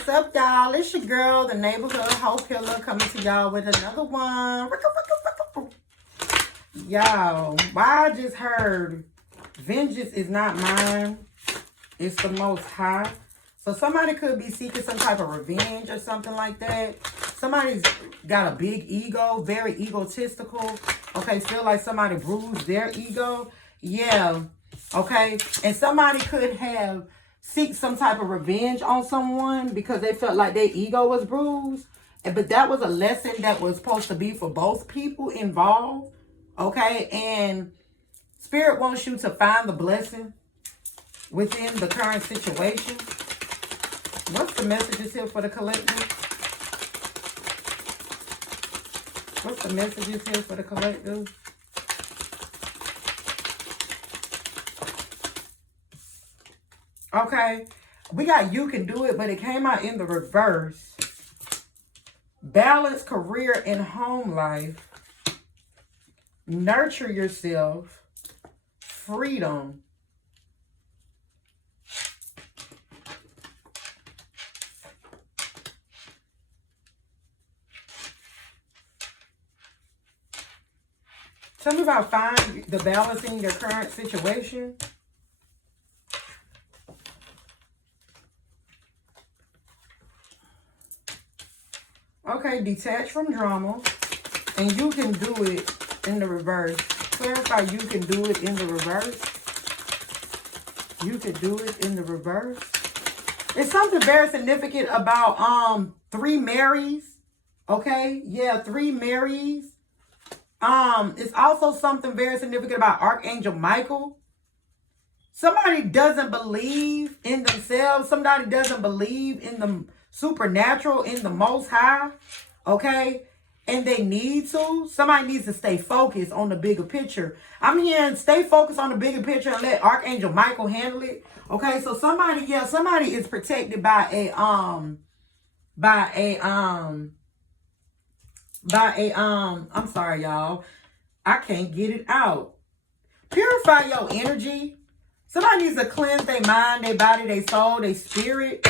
What's up, y'all? It's your girl, the neighborhood hope healer, coming to y'all with another one. Y'all, I just heard vengeance is not mine, it's the Most High. So somebody could be seeking some type of revenge or something like that. Somebody's got a big ego, very egotistical. Okay, feel like somebody bruised their ego. Yeah, okay. And somebody could have seek some type of revenge on someone because they felt like their ego was bruised. But that was a lesson that was supposed to be for both people involved. Okay, and Spirit wants you to find the blessing within the current situation. What's the messages here for the collective? What's the messages here for the collective? Okay, we got you can do it, but it came out in the reverse. Balance career and home life. Nurture yourself. Freedom. Tell me about finding the balance in your current situation. Okay, detach from drama. And you can do it in the reverse. Clarify, you can do it in the reverse. You can do it in the reverse. It's something very significant about 3 Marys. Okay? Yeah, 3 Marys. It's also something very significant about Archangel Michael. Somebody doesn't believe in themselves. Somebody doesn't believe in the supernatural, in the Most High. Okay? And they need to. Somebody needs to stay focused on the bigger picture. I'm hearing stay focused on the bigger picture and let Archangel Michael handle it. Okay? So somebody is protected by a I'm sorry, y'all. I can't get it out. Purify your energy. Somebody needs to cleanse their mind, their body, their soul, their spirit.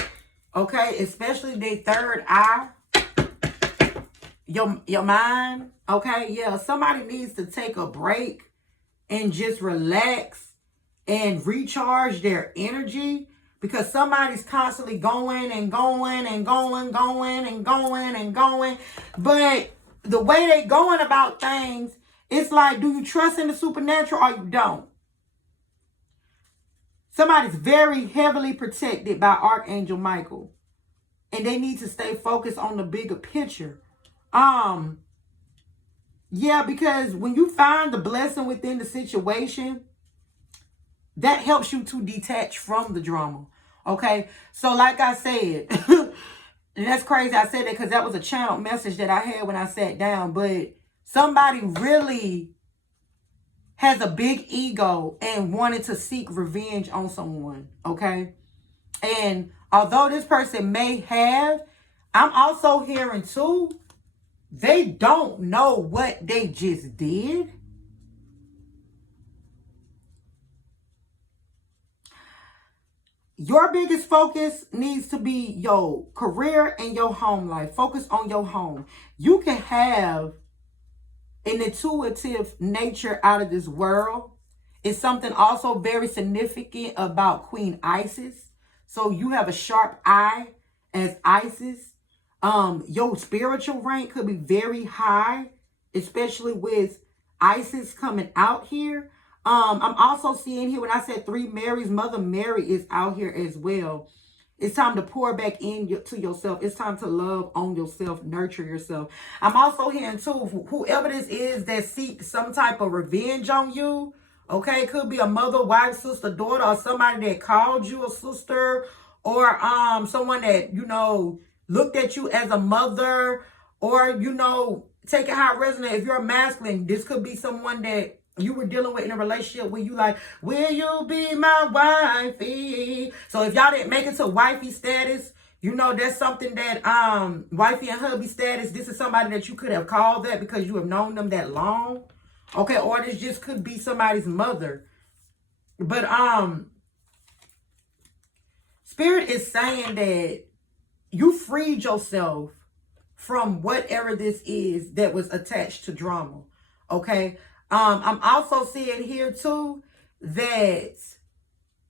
Okay, especially their third eye. Your mind. Okay, yeah. Somebody needs to take a break and just relax and recharge their energy. Because somebody's constantly going and going and going, going and going and going. But the way they going about things, it's like, do you trust in the supernatural or you don't? Somebody's very heavily protected by Archangel Michael. And they need to stay focused on the bigger picture. Yeah, because when you find the blessing within the situation, that helps you to detach from the drama. Okay? So like I said, and that's crazy I said that because that was a channeled message that I had when I sat down. But somebody really has a big ego and wanted to seek revenge on someone. Okay? And although this person may have, I'm also hearing too, they don't know what they just did. Your biggest focus needs to be your career and your home life. Focus on your home. You can have an intuitive nature out of this world. It's something also very significant about Queen Isis. So you have a sharp eye as Isis. Your spiritual rank could be very high, especially with Isis coming out here. I'm also seeing here when I said 3 Marys, Mother Mary is out here as well. It's time to pour back to yourself. It's time to love on yourself, nurture yourself. I'm also hearing too, whoever this is that seeks some type of revenge on you, okay, it could be a mother, wife, sister, daughter, or somebody that called you a sister, or someone that, you know, looked at you as a mother, or, you know, take it how it resonates. If you're masculine, this could be someone that you were dealing with in a relationship where you like, will you be my wifey? So if y'all didn't make it to wifey status, you know, that's something that wifey and hubby status, this is somebody that you could have called that because you have known them that long. Okay, or this just could be somebody's mother. But Spirit is saying that you freed yourself from whatever this is that was attached to drama. Okay. I'm also seeing here too that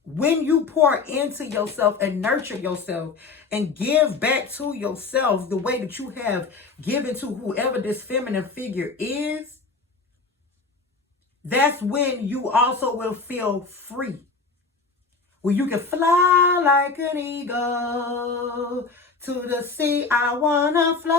when you pour into yourself and nurture yourself and give back to yourself the way that you have given to whoever this feminine figure is, that's when you also will feel free. When you can fly like an eagle to the sea. I wanna fly,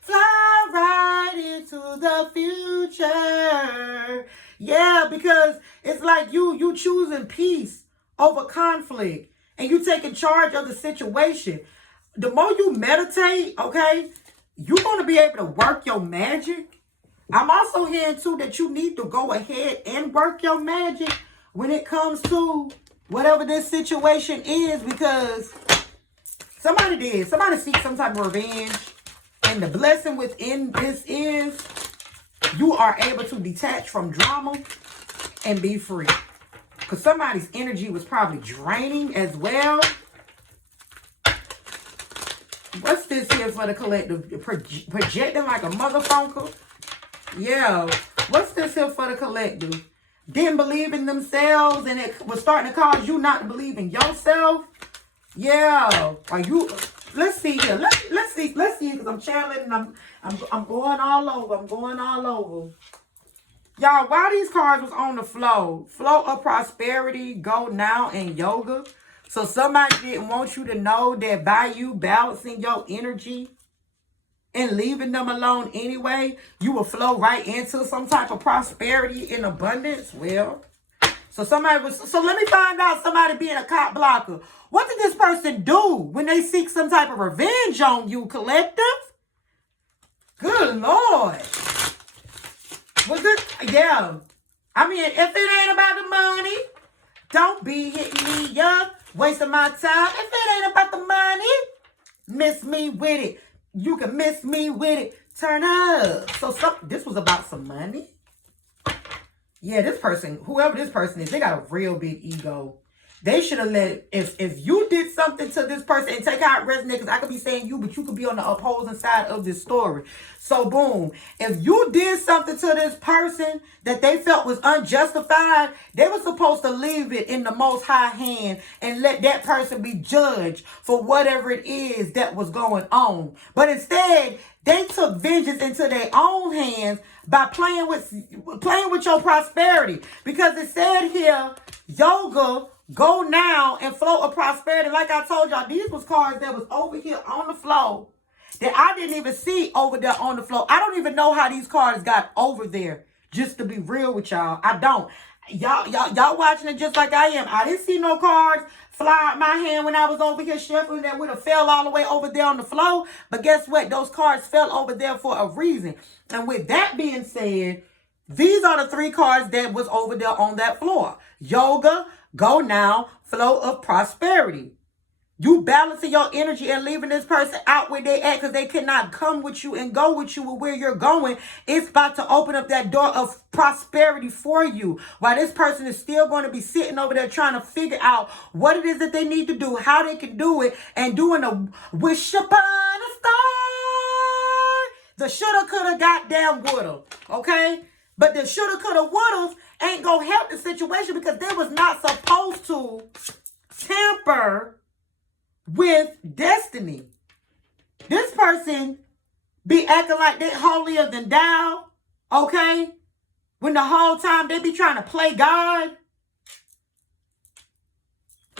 fly right into the future. Yeah, because it's like you choosing peace over conflict, and you taking charge of the situation. The more you meditate, okay, you're going to be able to work your magic. I'm also hearing too that you need to go ahead and work your magic when it comes to whatever this situation is, because somebody seek some type of revenge, and the blessing within this is you are able to detach from drama and be free, because somebody's energy was probably draining as well. What's this here for the collective? Projecting like a motherfucker. Yeah. What's this here for the collective? Didn't believe in themselves, and it was starting to cause you not to believe in yourself. Yeah. Are you? Let's see here. Let's see. Because I'm channeling and I'm going all over. I'm going all over. Y'all, why these cards was on the flow? Flow of prosperity, go now, and yoga. So somebody didn't want you to know that by you balancing your energy and leaving them alone anyway, you will flow right into some type of prosperity and abundance. Well, so let me find out, somebody being a cop blocker. What did this person do when they seek some type of revenge on you, collective? Good Lord. Was it? Yeah. I mean, if it ain't about the money, don't be hitting me up, wasting my time. If it ain't about the money, miss me with it. You can miss me with it. Turn up. So this was about some money. Yeah, this person, whoever this person is, they got a real big ego. They should have let, if you did something to this person, and take how it resonates, because I could be saying you, but you could be on the opposing side of this story. So boom, if you did something to this person that they felt was unjustified, they were supposed to leave it in the Most High hand and let that person be judged for whatever it is that was going on. But instead, they took vengeance into their own hands by playing with your prosperity. Because it said here, yoga, go now, and flow of prosperity. Like I told y'all, these was cards that was over here on the floor that I didn't even see over there on the floor. I don't even know how these cards got over there, just to be real with y'all. I don't. Y'all watching it just like I am. I didn't see no cards fly out my hand when I was over here shuffling that would have fell all the way over there on the floor. But guess what? Those cards fell over there for a reason. And with that being said, these are the three cards that was over there on that floor. Yoga, go now, flow of prosperity. You balancing your energy and leaving this person out where they at, because they cannot come with you and go with you where you're going. It's about to open up that door of prosperity for you, while this person is still going to be sitting over there trying to figure out what it is that they need to do, how they can do it, and doing a wish upon a star. The shoulda, coulda, goddamn woulda. Okay? But the shoulda, coulda, wouldas ain't gonna help the situation, because they was not supposed to tamper with destiny. This person be acting like they holier than thou, okay? When the whole time they be trying to play God.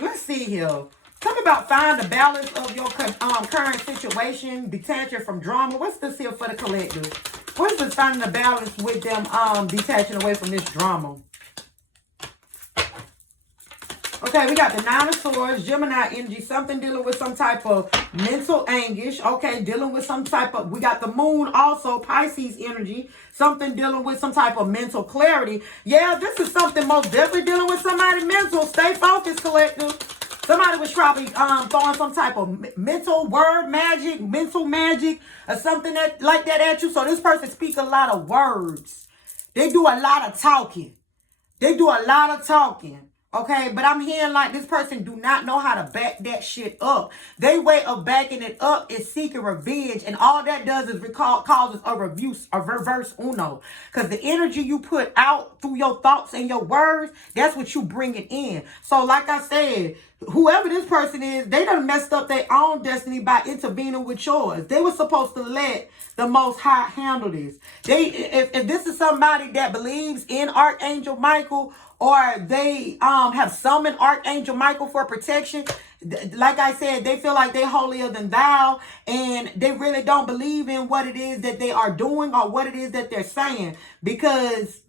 Let's see here. Talk about find the balance of your current situation, detaching from drama. What's this here for the collective? What's this finding the balance with them detaching away from this drama? Okay, we got the Nine of Swords, Gemini energy, something dealing with some type of mental anguish. Okay, dealing with some type of, we got the Moon also, Pisces energy, something dealing with some type of mental clarity. Yeah, this is something most definitely dealing with somebody mental. Stay focused, collective. Somebody was probably throwing some type of mental word magic, mental magic, or something that like that at you. So this person speaks a lot of words. They do a lot of talking. Okay, but I'm hearing like this person do not know how to back that shit up. They way of backing it up is seeking revenge, and all that does is causes a reverse uno. Because the energy you put out through your thoughts and your words, that's what you bring it in. So like I said, whoever this person is, they done messed up their own destiny by intervening with yours. They were supposed to let the Most High handle this. If this is somebody that believes in Archangel Michael, or they have summoned Archangel Michael for protection, like I said, they feel like they're holier than thou, and they really don't believe in what it is that they are doing or what it is that they're saying, because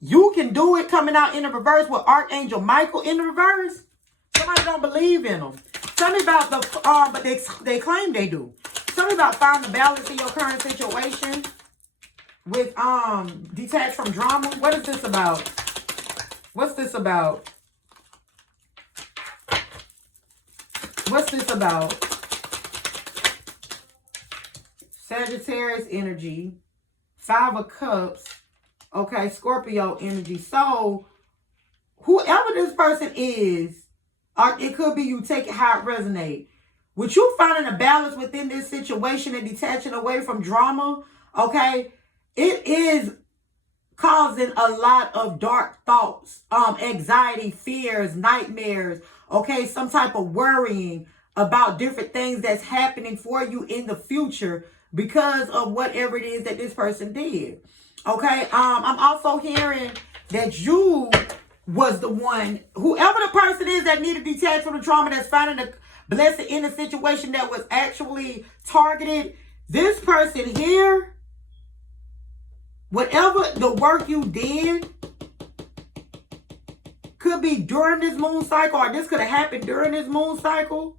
you can do it coming out in the reverse with Archangel Michael in the reverse. Somebody don't believe in them. Tell me about but they claim they do. Tell me about finding the balance in your current situation with detached from drama. What is this about? What's this about? What's this about? Sagittarius energy, 5 of Cups. Okay, Scorpio energy. So, whoever this person is, or it could be you, take it how it resonates. With you finding a balance within this situation and detaching away from drama, okay, it is causing a lot of dark thoughts, anxiety, fears, nightmares, okay, some type of worrying about different things that's happening for you in the future because of whatever it is that this person did. Okay, I'm also hearing that you was the one, whoever the person is that needed to detach from the trauma, that's finding a blessing in a situation that was actually targeted. This person here, whatever the work you did, could be during this moon cycle, or this could have happened during this moon cycle,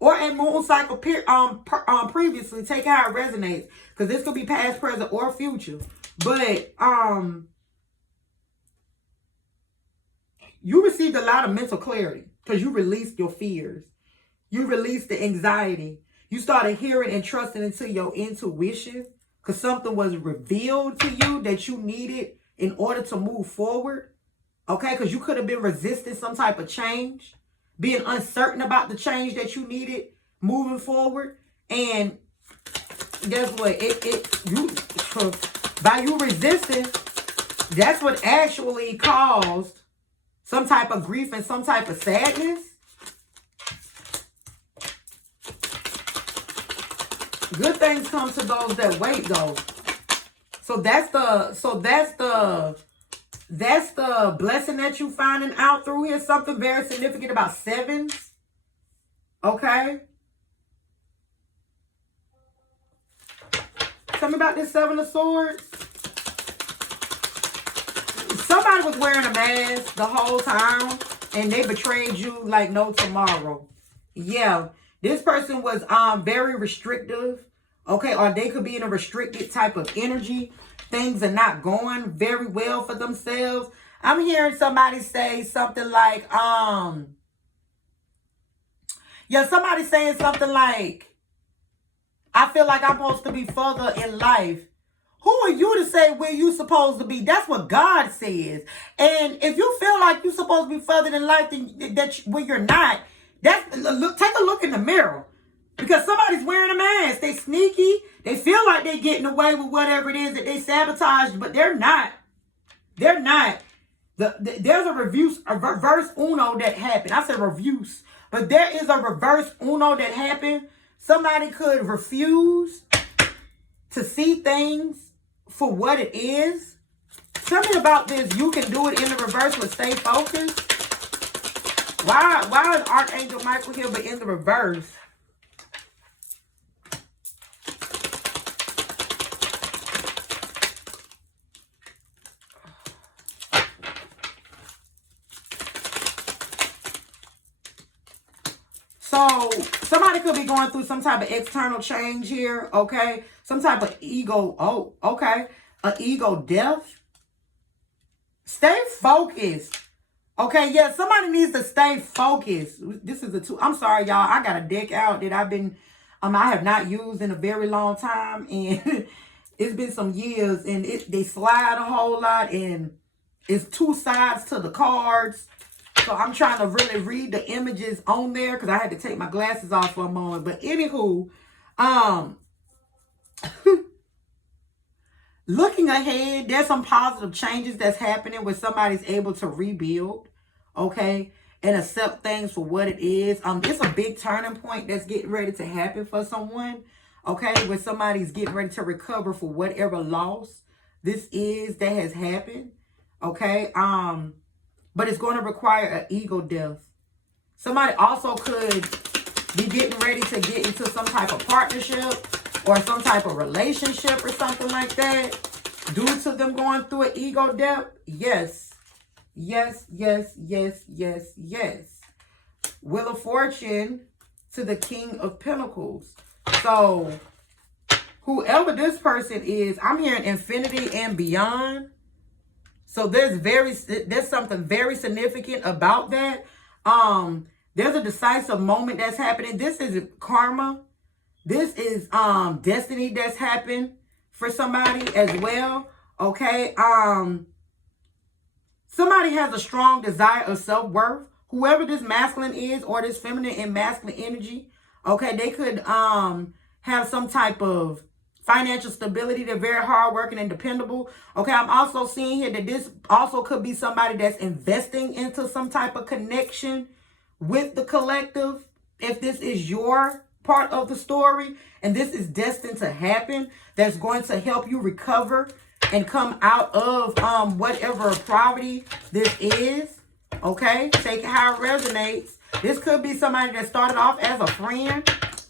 or a moon cycle previously. Take how it resonates, because this could be past, present, or future. But you received a lot of mental clarity because you released your fears. You released the anxiety. You started hearing and trusting into your intuition, because something was revealed to you that you needed in order to move forward. Okay, because you could have been resisting some type of change, being uncertain about the change that you needed moving forward. And guess what? By you resisting, that's what actually caused some type of grief and some type of sadness. Good things come to those that wait, though. So that's the blessing that you finding out through here. Something very significant about 7s. Okay. Tell me about this 7 of Swords. Somebody was wearing a mask the whole time, and they betrayed you like no tomorrow. Yeah. This person was very restrictive, okay, or they could be in a restricted type of energy. Things are not going very well for themselves. I'm hearing somebody say something like, somebody saying something like, I feel like I'm supposed to be further in life. Who are you to say where you supposed to be? That's what God says. And if you feel like you're supposed to be further in life than where you're not, take a look in the mirror, because somebody's wearing a mask. They sneaky. They feel like they're getting away with whatever it is that they sabotaged, but they're not. They're not. There's a reverse uno that happened. I said reverse, but there is a reverse uno that happened. Somebody could refuse to see things for what it is. Tell me about this. You can do it in the reverse, but stay focused. Why is Archangel Michael here but in the reverse? So somebody could be going through some type of external change here, okay? Some type of ego, an ego death. Stay focused. Okay, yeah, somebody needs to stay focused. This is a 2. I'm sorry, y'all. I got a deck out that I have not used in a very long time, and it's been some years, and they slide a whole lot, and it's 2 sides to the cards. So I'm trying to really read the images on there because I had to take my glasses off for a moment. But anywho, looking ahead, there's some positive changes that's happening where somebody's able to rebuild, okay, and accept things for what it is. It's a big turning point that's getting ready to happen for someone, okay, where somebody's getting ready to recover for whatever loss this is that has happened, okay. But it's going to require an ego death. Somebody also could be getting ready to get into some type of partnership or some type of relationship or something like that due to them going through an ego death. Yes. Yes, yes, yes, yes, yes. Wheel of Fortune to the King of Pentacles. So, whoever this person is, I'm hearing infinity and beyond. So there's something very significant about that. There's a decisive moment that's happening. This is karma. This is destiny that's happened for somebody as well. Okay. Somebody has a strong desire of self-worth. Whoever this masculine is or this feminine and masculine energy, okay, they could have some type of financial stability. They're very hardworking and dependable. Okay, I'm also seeing here that this also could be somebody that's investing into some type of connection with the collective. If this is your part of the story and this is destined to happen, that's going to help you recover and come out of whatever poverty this is. Okay, take it how it resonates. This could be somebody that started off as a friend.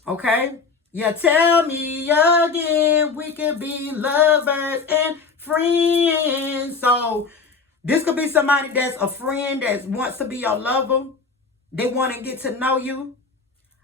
Okay. Yeah, tell me again, we could be lovers and friends. So this could be somebody that's a friend that wants to be your lover. They want to get to know you.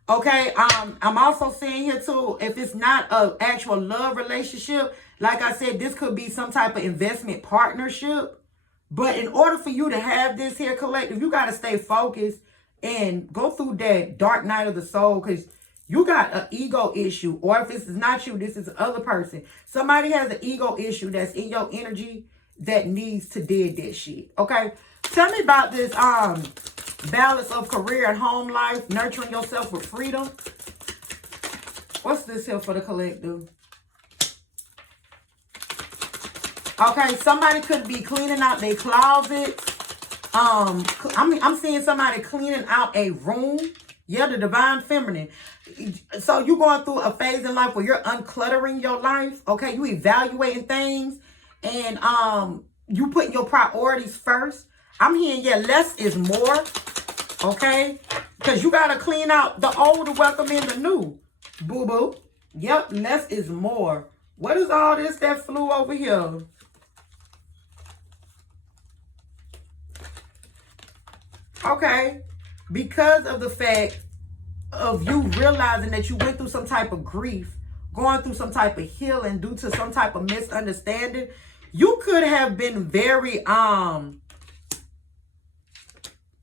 Okay, I'm also seeing here too, if it's not an actual love relationship, like I said, this could be some type of investment partnership. But in order for you to have this here collective, you got to stay focused and go through that dark night of the soul, because you got an ego issue. Or if this is not you, this is the other person. Somebody has an ego issue that's in your energy that needs to dead that shit. Okay, tell me about this balance of career and home life, nurturing yourself with freedom. What's this here for the collective? Okay, somebody could be cleaning out their closet. I'm seeing somebody cleaning out a room. Yeah, the divine feminine. So you're going through a phase in life where you're uncluttering your life. Okay, you evaluating things and you putting your priorities first. I'm hearing, yeah, less is more. Okay, because you got to clean out the old to welcome in the new. Boo-boo. Yep, less is more. What is all this that flew over here? Okay, because of the fact of you realizing that you went through some type of grief, going through some type of healing due to some type of misunderstanding, you could have been very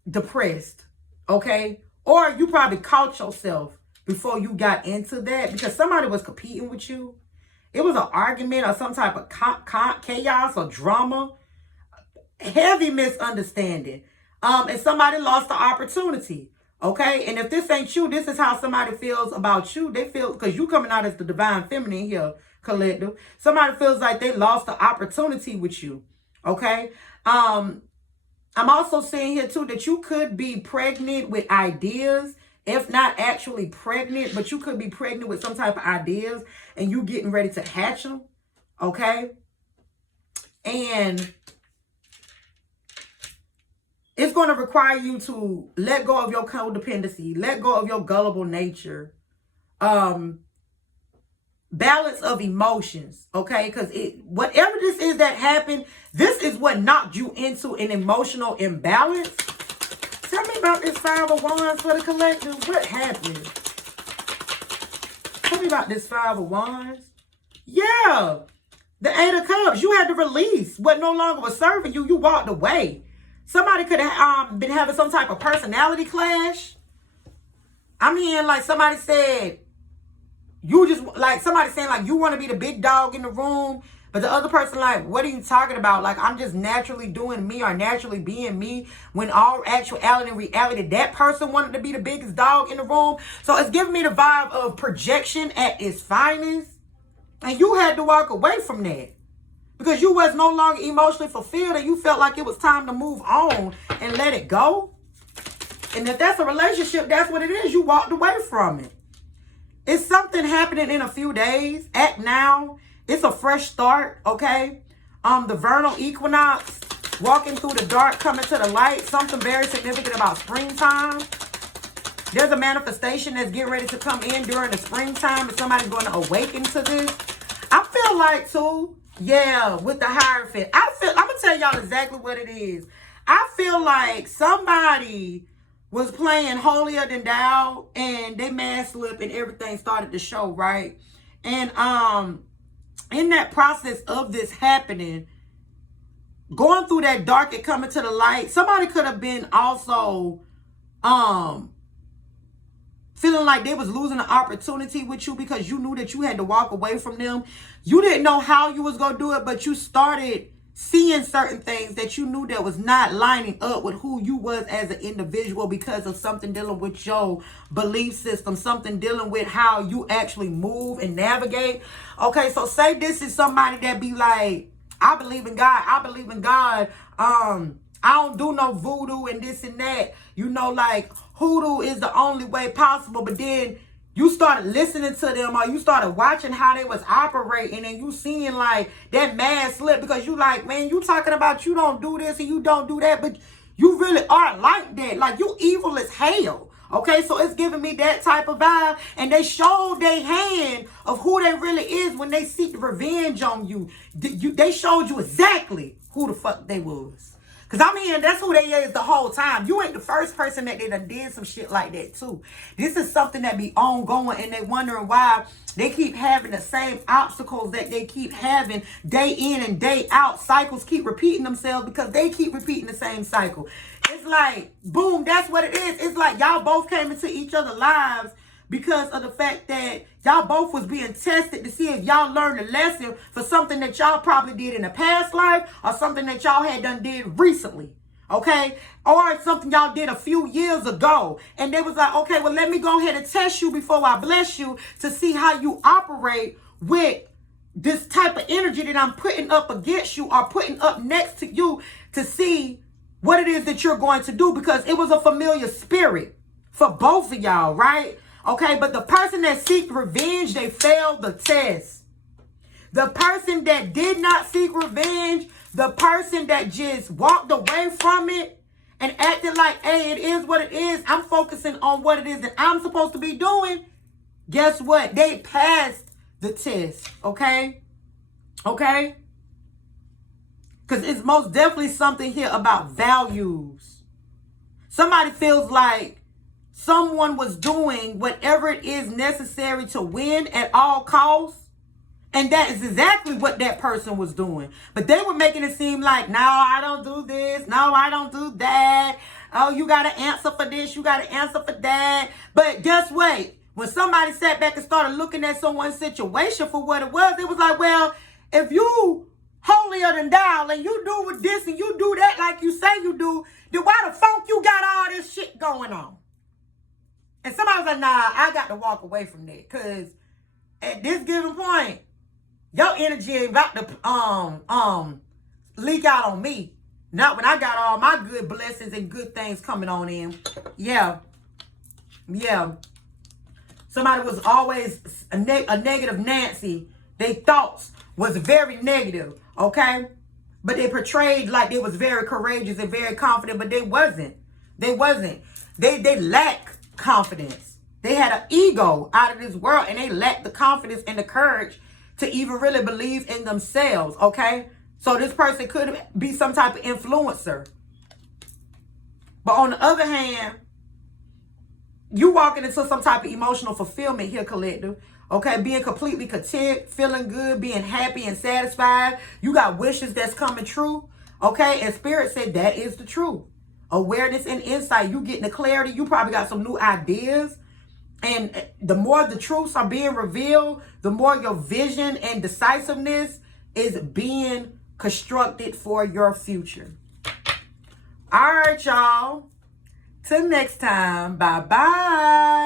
depressed, okay? Or you probably caught yourself before you got into that because somebody was competing with you. It was an argument or some type of chaos or drama, heavy misunderstanding. And somebody lost the opportunity. Okay, and if this ain't you, this is how somebody feels about you. They feel, because you coming out as the divine feminine here, collective. Somebody feels like they lost the opportunity with you. Okay, I'm also seeing here too that you could be pregnant with ideas, if not actually pregnant, but you could be pregnant with some type of ideas, and you getting ready to hatch them. Okay, and it's going to require you to let go of your codependency, let go of your gullible nature, balance of emotions, okay? Because whatever this is that happened, this is what knocked you into an emotional imbalance. Tell me about this Five of Wands for the collective. What happened? Tell me about this Five of Wands. Yeah, the Eight of Cups. You had to release what no longer was serving you. You walked away. Somebody could have been having some type of personality clash. I'm hearing like somebody said, you just, like somebody saying like you want to be the big dog in the room, But the other person like, what are you talking about? Like, I'm just naturally doing me or naturally being me, when all actuality and reality, that person wanted to be the biggest dog in the room. So it's giving me the vibe of projection at its finest. And you had to walk away from that because you was no longer emotionally fulfilled and you felt like it was time to move on and let it go. And if that's a relationship, that's what it is. You walked away from it. It's something happening in a few days. Act now. It's a fresh start, okay? The vernal equinox, walking through the dark, coming to the light. Something very significant about springtime. There's a manifestation that's getting ready to come in during the springtime, and somebody's going to awaken to this. I feel like, too, yeah, with the Hierophant. I'm going to tell y'all exactly what it is. I feel like somebody was playing holier than thou, and they man slip and everything started to show, right? And in that process of this happening, going through that dark and coming to the light, somebody could have been also feeling like they was losing an opportunity with you because you knew that you had to walk away from them. You didn't know how you was going to do it, but you started seeing certain things that you knew that was not lining up with who you was as an individual because of something dealing with your belief system, something dealing with how you actually move and navigate. Okay, so say this is somebody that be like, I believe in God. I believe in God. I don't do no voodoo and this and that. You know, like hoodoo is the only way possible. But then you started listening to them or you started watching how they was operating and you seeing like that mad slip because you like, man, you talking about you don't do this and you don't do that, but you really are like that. Like you evil as hell. Okay, so it's giving me that type of vibe. And they showed their hand of who they really is when they seek revenge on you. They showed you exactly who the fuck they was. Because I mean, that's who they is the whole time. You ain't the first person that they done did some shit like that too. This is something that be ongoing and they wondering why they keep having the same obstacles that they keep having day in and day out. Cycles keep repeating themselves because they keep repeating the same cycle. It's like, boom, that's what it is. It's like y'all both came into each other's lives because of the fact that y'all both was being tested to see if y'all learned a lesson for something that y'all probably did in a past life or something that y'all had done did recently, okay? Or something y'all did a few years ago. And they was like, okay, well, let me go ahead and test you before I bless you to see how you operate with this type of energy that I'm putting up against you or putting up next to you to see what it is that you're going to do, because it was a familiar spirit for both of y'all, right? Okay, but the person that seeked revenge, they failed the test. The person that did not seek revenge, the person that just walked away from it and acted like, hey, it is what it is. I'm focusing on what it is that I'm supposed to be doing. Guess what? They passed the test, okay? Okay? Because it's most definitely something here about values. Somebody feels like someone was doing whatever it is necessary to win at all costs. And that is exactly what that person was doing. But they were making it seem like, no, I don't do this. No, I don't do that. Oh, you got to answer for this. You got to answer for that. But guess what? When somebody sat back and started looking at someone's situation for what it was like, well, if you holier than thou and you do with this and you do that like you say you do, then why the fuck you got all this shit going on? And somebody was like, nah, I got to walk away from that. Because at this given point, your energy ain't about to leak out on me. Not when I got all my good blessings and good things coming on in. Yeah. Yeah. Somebody was always a negative Nancy. Their thoughts was very negative, okay? But they portrayed like they was very courageous and very confident, but they wasn't. They wasn't. They lacked confidence. They had an ego out of this world and they lacked the confidence and the courage to even really believe in themselves, okay? So this person could be some type of influencer. But on the other hand, you walking into some type of emotional fulfillment here, collective, okay? Being completely content, feeling good, being happy and satisfied. You got wishes that's coming true, okay? And Spirit said that is the truth. Awareness and insight, you getting the clarity. You probably got some new ideas. And the more the truths are being revealed, the more your vision and decisiveness is being constructed for your future. All right, y'all. Till next time. Bye-bye.